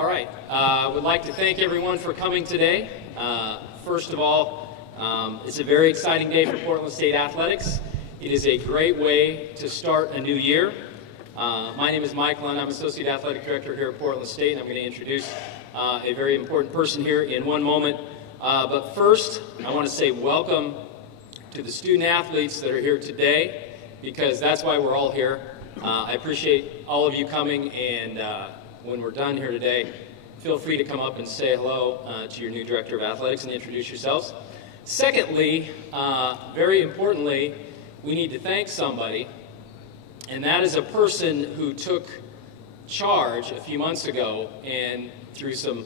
All right, I would like to thank everyone for coming today. First of all, it's a very exciting day for Portland State Athletics. It is a great way to start a new year. My name is Michael, and I'm Associate Athletic Director here at Portland State, and I'm going to introduce a very important person here in one moment. But first, I want to say welcome to the student athletes that are here today, because that's why we're all here. I appreciate all of you coming, and when we're done here today, feel free to come up and say hello to your new Director of Athletics and introduce yourselves. Secondly, very importantly, we need to thank somebody, and that is a person who took charge a few months ago and through some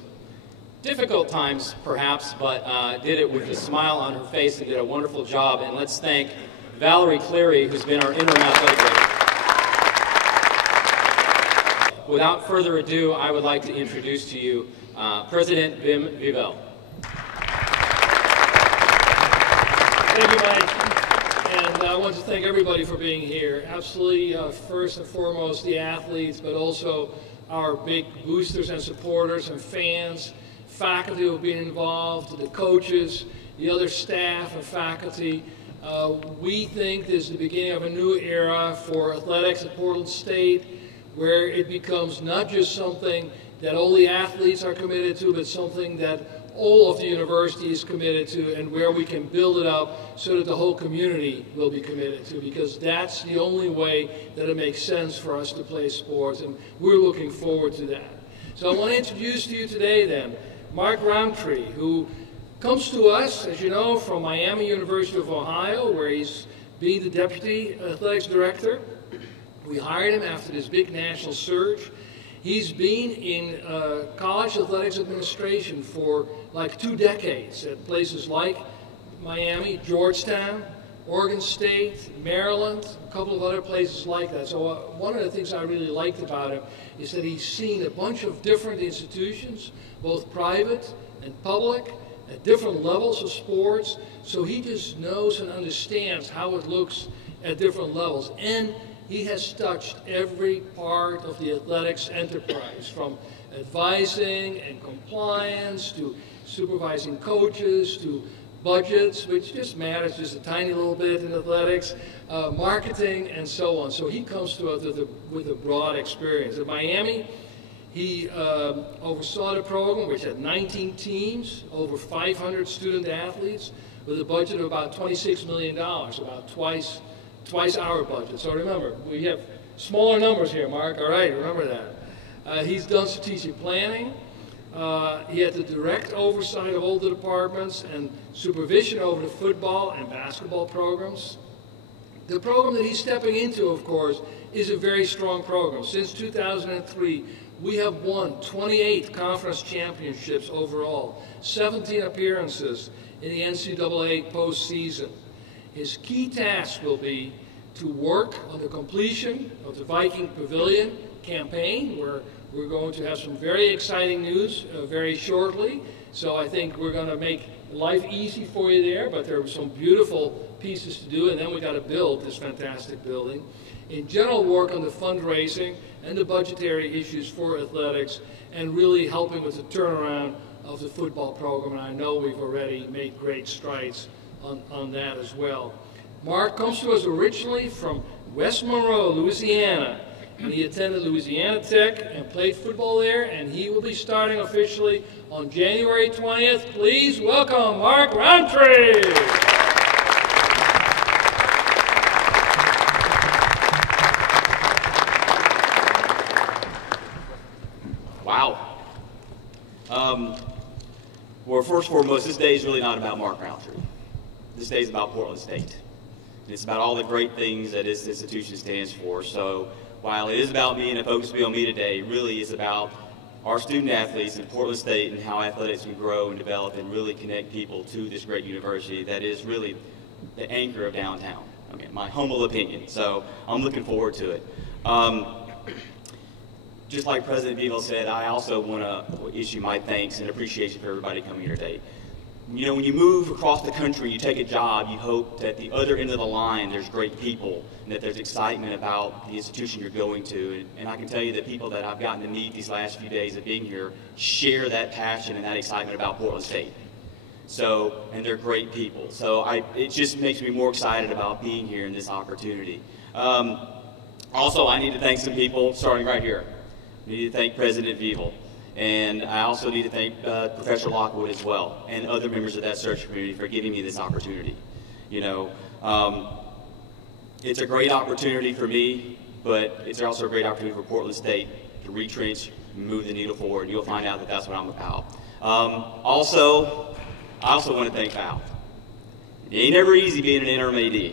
difficult times perhaps, but did it with a smile on her face and did a wonderful job. And let's thank Valerie Cleary, who's been our interim athletic director. Without further ado, I would like to introduce to you President Wim Wiebel. Thank you, Mike. And I want to thank everybody for being here. Absolutely, first and foremost, the athletes, but also our big boosters and supporters and fans, faculty who have been involved, the coaches, the other staff and faculty. We think this is the beginning of a new era for athletics at Portland State, where it becomes not just something that all the athletes are committed to, but something that all of the university is committed to, and where we can build it up so that the whole community will be committed to, because that's the only way that it makes sense for us to play sports, and we're looking forward to that. So I want to introduce to you today then Mark Rountree, who comes to us, as you know, from Miami University of Ohio, where he's being the Deputy Athletics Director. We hired him after this big national surge. He's been in college athletics administration for like 2 decades at places like Miami, Georgetown, Oregon State, Maryland, a couple of other places like that. So one of the things I really liked about him is that he's seen a bunch of different institutions, both private and public, at different levels of sports. So he just knows and understands how it looks at different levels. And he has touched every part of the athletics enterprise, from advising and compliance to supervising coaches to budgets, which just matters just a tiny little bit in athletics, marketing, and so on. So he comes to us with a broad experience. At Miami, he oversaw the program, which had 19 teams, over 500 student athletes, with a budget of about $26 million, about twice our budget. So remember, we have smaller numbers here, Mark. All right, remember that. He's done strategic planning. He had the direct oversight of all the departments and supervision over the football and basketball programs. The program that he's stepping into, of course, is a very strong program. Since 2003, we have won 28 conference championships overall, 17 appearances in the NCAA postseason. His key task will be to work on the completion of the Viking Pavilion campaign, where we're going to have some very exciting news very shortly. So I think we're going to make life easy for you there, but there are some beautiful pieces to do, and then we got to build this fantastic building. In general, work on the fundraising and the budgetary issues for athletics, and really helping with the turnaround of the football program, and I know we've already made great strides on that as well. Mark comes to us originally from West Monroe, Louisiana, and he attended Louisiana Tech and played football there, and he will be starting officially on January 20th. Please welcome Mark Rountree. Wow. Well, first and foremost, this day is really not about Mark Rountree. This day is about Portland State. It's about all the great things that this institution stands for. So while it is about me and the focus will be on me today, it really is about our student athletes in Portland State and how athletics can grow and develop and really connect people to this great university that is really the anchor of downtown. I mean, my humble opinion. So I'm looking forward to it. Just like President Wiebel said, I also want to issue my thanks and appreciation for everybody coming here today. You know, when you move across the country, you take a job, you hope that at the other end of the line there's great people and that there's excitement about the institution you're going to. And I can tell you that people that I've gotten to meet these last few days of being here share that passion and that excitement about Portland State. So, and they're great people. So it just makes me more excited about being here in this opportunity. Also, I need to thank some people, starting right here. I need to thank President Veal. And I also need to thank Professor Lockwood as well, and other members of that search community for giving me this opportunity. You know, it's a great opportunity for me, but it's also a great opportunity for Portland State to retrench and move the needle forward. You'll find out that that's what I'm about. I also want to thank Val. It ain't ever easy being an interim AD,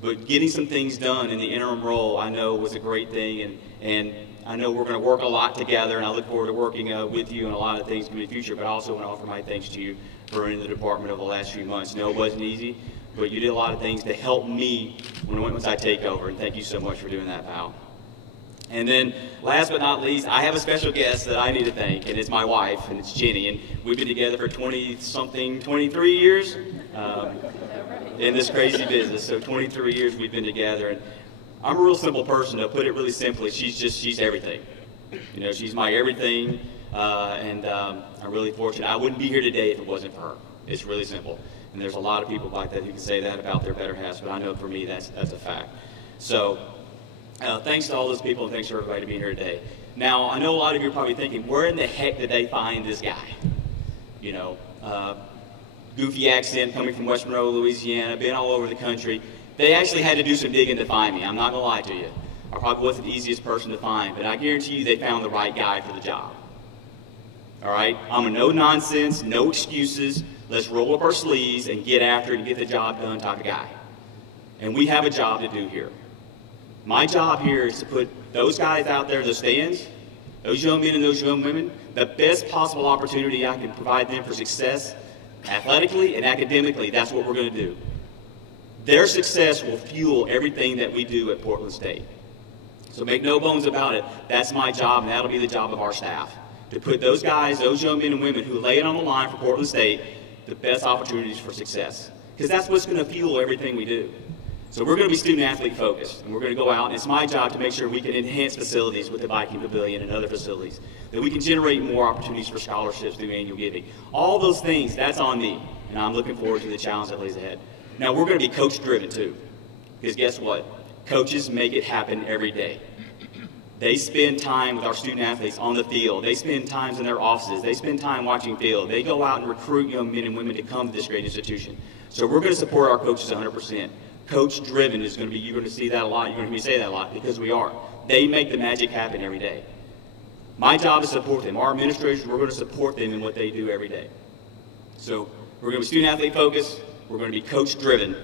but getting some things done in the interim role I know was a great thing, and I know we're going to work a lot together, and I look forward to working with you on a lot of things in the future, but I also want to offer my thanks to you for running the department over the last few months. No, it wasn't easy, but you did a lot of things to help me once I take over, and thank you so much for doing that, Val. And then, last but not least, I have a special guest that I need to thank, and it's my wife, and it's Jenny, and we've been together for 23 years in this crazy business. So 23 years we've been together, and I'm a real simple person. To put it really simply, she's everything. You know, she's my everything, and I'm really fortunate. I wouldn't be here today if it wasn't for her. It's really simple, and there's a lot of people like that who can say that about their better halves, but I know for me that's a fact. So. Thanks to all those people, and thanks to everybody to be here today. Now, I know a lot of you are probably thinking, where in the heck did they find this guy? You know, goofy accent, coming from West Monroe, Louisiana, been all over the country. They actually had to do some digging to find me. I'm not going to lie to you. I probably wasn't the easiest person to find, but I guarantee you they found the right guy for the job. All right? I'm a no-nonsense, no excuses, let's roll up our sleeves and get after it and get the job done type of guy. And we have a job to do here. My job here is to put those guys out there in the stands, those young men and those young women, the best possible opportunity I can provide them for success, athletically and academically. That's what we're going to do. Their success will fuel everything that we do at Portland State. So make no bones about it. That's my job, and that'll be the job of our staff, to put those guys, those young men and women who lay it on the line for Portland State, the best opportunities for success. Because that's what's going to fuel everything we do. So we're going to be student-athlete focused, and we're going to go out, and it's my job to make sure we can enhance facilities with the Viking Pavilion and other facilities, that we can generate more opportunities for scholarships through annual giving. All those things, that's on me, and I'm looking forward to the challenge that lays ahead. Now, we're going to be coach-driven, too, because guess what? Coaches make it happen every day. They spend time with our student-athletes on the field. They spend time in their offices. They spend time watching field. They go out and recruit young men and women to come to this great institution. So we're going to support our coaches 100%. Coach-driven is going to be, you're going to see that a lot. You're going to hear me say that a lot because we are. They make the magic happen every day. My job is to support them. Our administrators, we're going to support them in what they do every day. So we're going to be student-athlete focused. We're going to be coach-driven.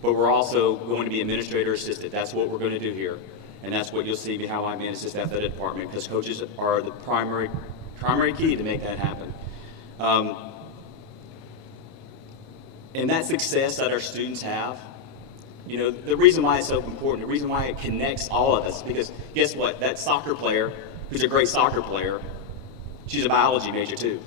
But we're also going to be administrator-assisted. That's what we're going to do here. And that's what you'll see me how I manage this athletic department, because coaches are the primary key to make that happen. And that success that our students have, you know, the reason why it's so important, the reason why it connects all of us, because guess what? That soccer player, who's a great soccer player, she's a biology major too.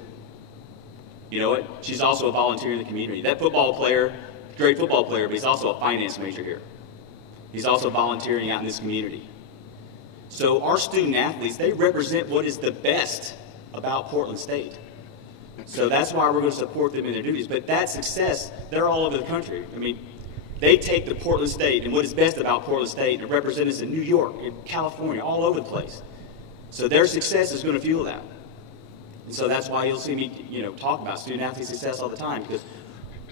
You know what? She's also a volunteer in the community. That football player, great football player, but he's also a finance major here. He's also volunteering out in this community. So our student athletes, they represent what is the best about Portland State. So that's why we're going to support them in their duties. But that success, they're all over the country. I mean, they take the Portland State and what is best about Portland State and represent us in New York, in California, all over the place. So their success is going to fuel that. And so that's why you'll see me, you know, talk about student-athlete success all the time, because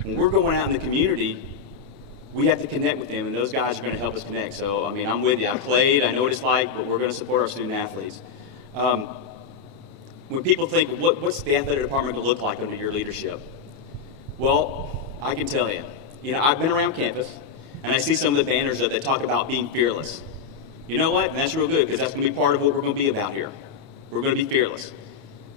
when we're going out in the community, we have to connect with them, and those guys are going to help us connect. So, I mean, I'm with you. I played. I know what it's like, but we're going to support our student-athletes. When people think, what's the athletic department going to look like under your leadership? Well, I can tell you. You know, I've been around campus, and I see some of the banners that talk about being fearless. You know what? And that's real good, because that's going to be part of what we're going to be about here. We're going to be fearless.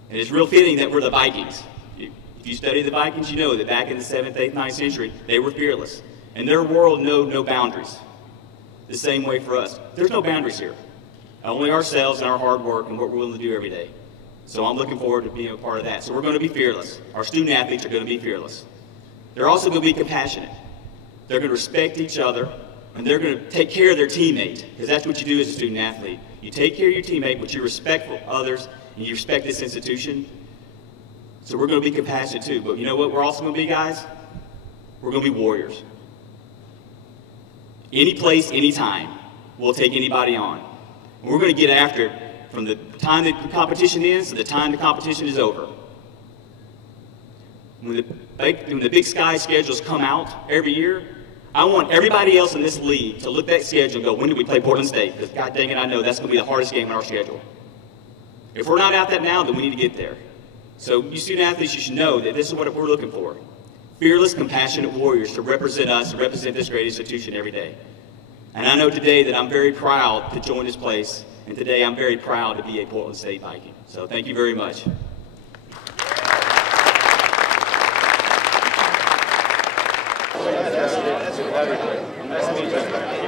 And it's real fitting that we're the Vikings. If you study the Vikings, you know that back in the 7th, 8th, 9th century, they were fearless. And their world knew no boundaries. The same way for us. There's no boundaries here. Only ourselves and our hard work and what we're willing to do every day. So I'm looking forward to being a part of that. So we're going to be fearless. Our student athletes are going to be fearless. They're also going to be compassionate. They're going to respect each other, and they're going to take care of their teammate, because that's what you do as a student athlete. You take care of your teammate, but you respect others, and you respect this institution. So we're going to be compassionate too. But you know what we're also going to be, guys? We're going to be warriors. Any place, any time, we'll take anybody on. And we're going to get after it from the time that the competition ends to the time the competition is over. When the Big Sky schedules come out every year, I want everybody else in this league to look at that schedule and go, when do we play Portland State? Because God dang it, I know that's going to be the hardest game on our schedule. If we're not out that now, then we need to get there. So you student athletes, you should know that this is what we're looking for. Fearless, compassionate warriors to represent us, to represent this great institution every day. And I know today that I'm very proud to join this place, and today I'm very proud to be a Portland State Viking. So thank you very much. Nice to meet you.